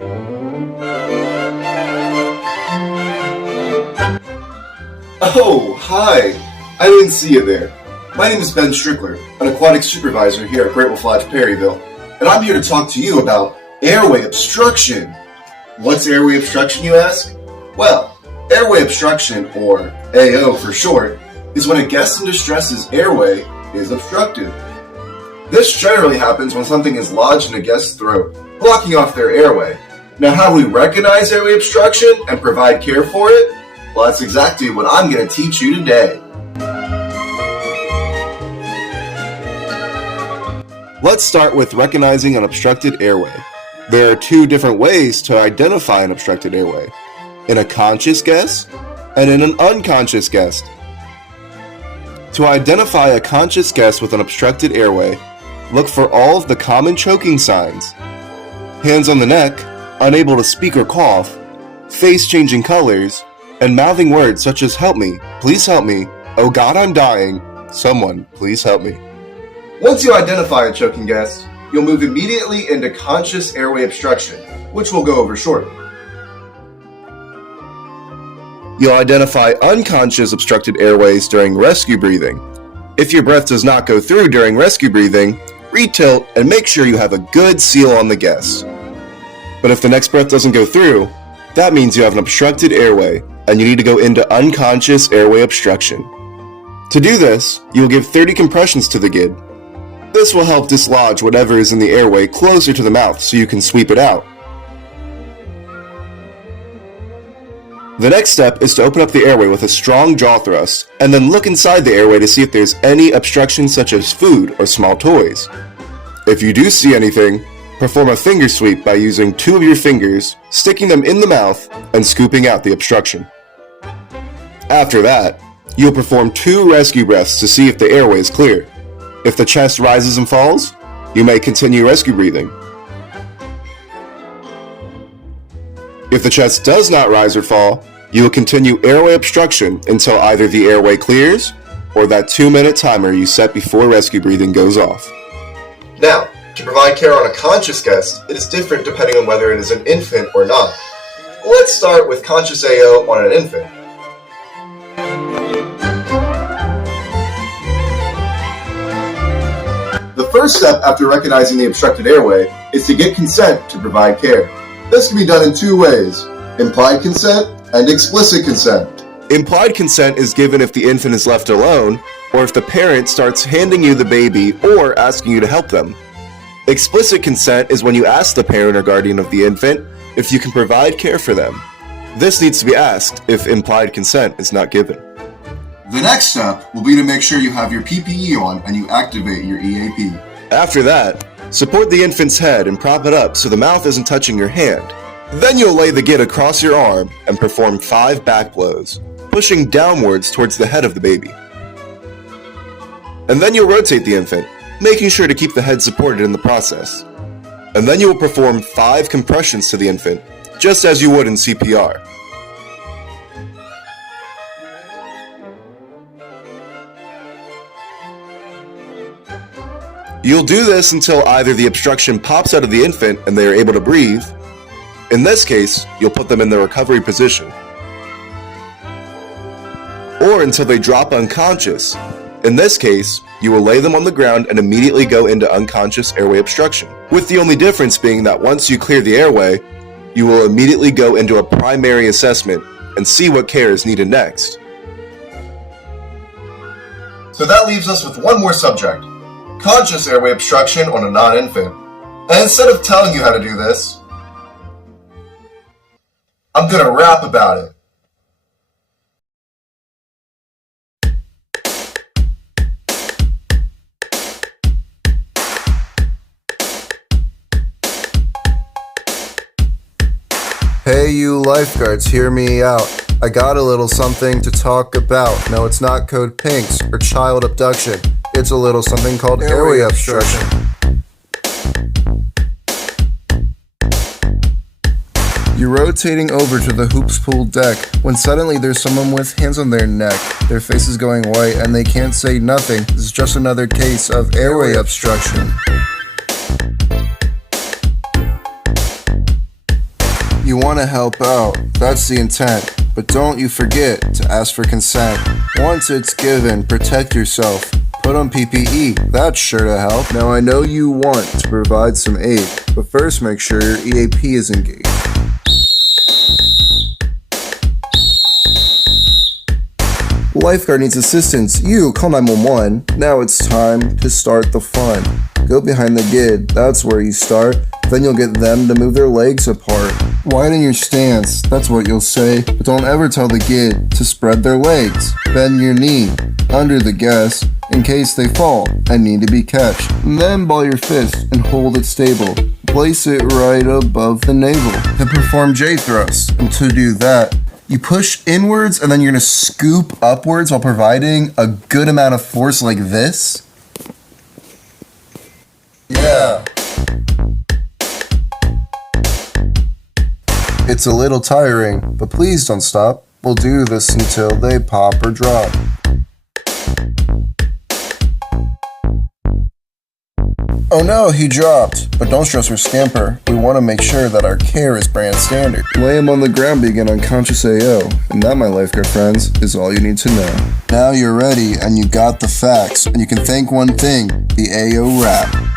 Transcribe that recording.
Oh, hi! I didn't see you there. My name is Ben Strickler, an aquatic supervisor here at Great Wolf Lodge, Perryville, and I'm here to talk to you about airway obstruction. What's airway obstruction, you ask? Well, airway obstruction, or AO for short, is when a guest in distress's airway is obstructed. This generally happens when something is lodged in a guest's throat, blocking off their airway. Now, how do we recognize airway obstruction and provide care for it? Well, that's exactly what I'm going to teach you today. Let's start with recognizing an obstructed airway. There are two different ways to identify an obstructed airway: in a conscious guest and in an unconscious guest. To identify a conscious guest with an obstructed airway, look for all of the common choking signs: hands on the neck, unable to speak or cough, face changing colors, and mouthing words such as "help me," "please help me," "oh God, I'm dying," "someone, please help me." Once you identify a choking guest, you'll move immediately into conscious airway obstruction, which we'll go over shortly. You'll identify unconscious obstructed airways during rescue breathing. If your breath does not go through during rescue breathing, retilt and make sure you have a good seal on the guest. But if the next breath doesn't go through, that means you have an obstructed airway and you need to go into unconscious airway obstruction. To do this, you will give 30 compressions to the gid. This will help dislodge whatever is in the airway closer to the mouth so you can sweep it out. The next step is to open up the airway with a strong jaw thrust and then look inside the airway to see if there's any obstruction such as food or small toys. If you do see anything, perform a finger sweep by using two of your fingers, sticking them in the mouth, and scooping out the obstruction. After that, you'll perform 2 rescue breaths to see if the airway is clear. If the chest rises and falls, you may continue rescue breathing. If the chest does not rise or fall, you will continue airway obstruction until either the airway clears or that 2-minute timer you set before rescue breathing goes off. Now, to provide care on a conscious guest, it is different depending on whether it is an infant or not. Let's start with conscious AO on an infant. The first step after recognizing the obstructed airway is to get consent to provide care. This can be done in 2 ways: implied consent and explicit consent. Implied consent is given if the infant is left alone or if the parent starts handing you the baby or asking you to help them. Explicit consent is when you ask the parent or guardian of the infant if you can provide care for them. This needs to be asked if implied consent is not given. The next step will be to make sure you have your PPE on and you activate your EAP. After that, support the infant's head and prop it up so the mouth isn't touching your hand. Then you'll lay the gid across your arm and perform 5 back blows, pushing downwards towards the head of the baby. And then you'll rotate the infant, making sure to keep the head supported in the process. And then you will perform 5 compressions to the infant, just as you would in CPR. You'll do this until either the obstruction pops out of the infant and they are able to breathe. In this case, you'll put them in the recovery position. Or until they drop unconscious. In this case, you will lay them on the ground and immediately go into unconscious airway obstruction, with the only difference being that once you clear the airway, you will immediately go into a primary assessment and see what care is needed next. So that leaves us with one more subject: conscious airway obstruction on a non-infant. And instead of telling you how to do this, I'm going to rap about it. Hey you lifeguards, hear me out. I got a little something to talk about. No, it's not code pinks or child abduction. It's a little something called airway obstruction. You're rotating over to the hoops pool deck when suddenly there's someone with hands on their neck. Their face is going white and they can't say nothing. This is just another case of airway obstruction. You want to help out, that's the intent. But don't you forget to ask for consent. Once it's given, protect yourself. Put on PPE, that's sure to help. Now I know you want to provide some aid, but first make sure your EAP is engaged. Lifeguard needs assistance. You call 911. Now it's time to start the fun. Go behind the gid, that's where you start. Then you'll get them to move their legs apart. Widen your stance, that's what you'll say. But don't ever tell the gid to spread their legs. Bend your knee under the gas in case they fall and need to be catched. Then ball your fist and hold it stable. Place it right above the navel. Then perform J thrusts. And to do that, you push inwards and then you're gonna scoop upwards while providing a good amount of force like this. Yeah. It's a little tiring, but please don't stop. We'll do this until they pop or drop. Oh no, he dropped. But don't stress or scamper. We want to make sure that our care is brand standard. Lay him on the ground, begin unconscious AO. And that, my lifeguard friends, is all you need to know. Now you're ready and you got the facts. And you can thank one thing, the AO rap.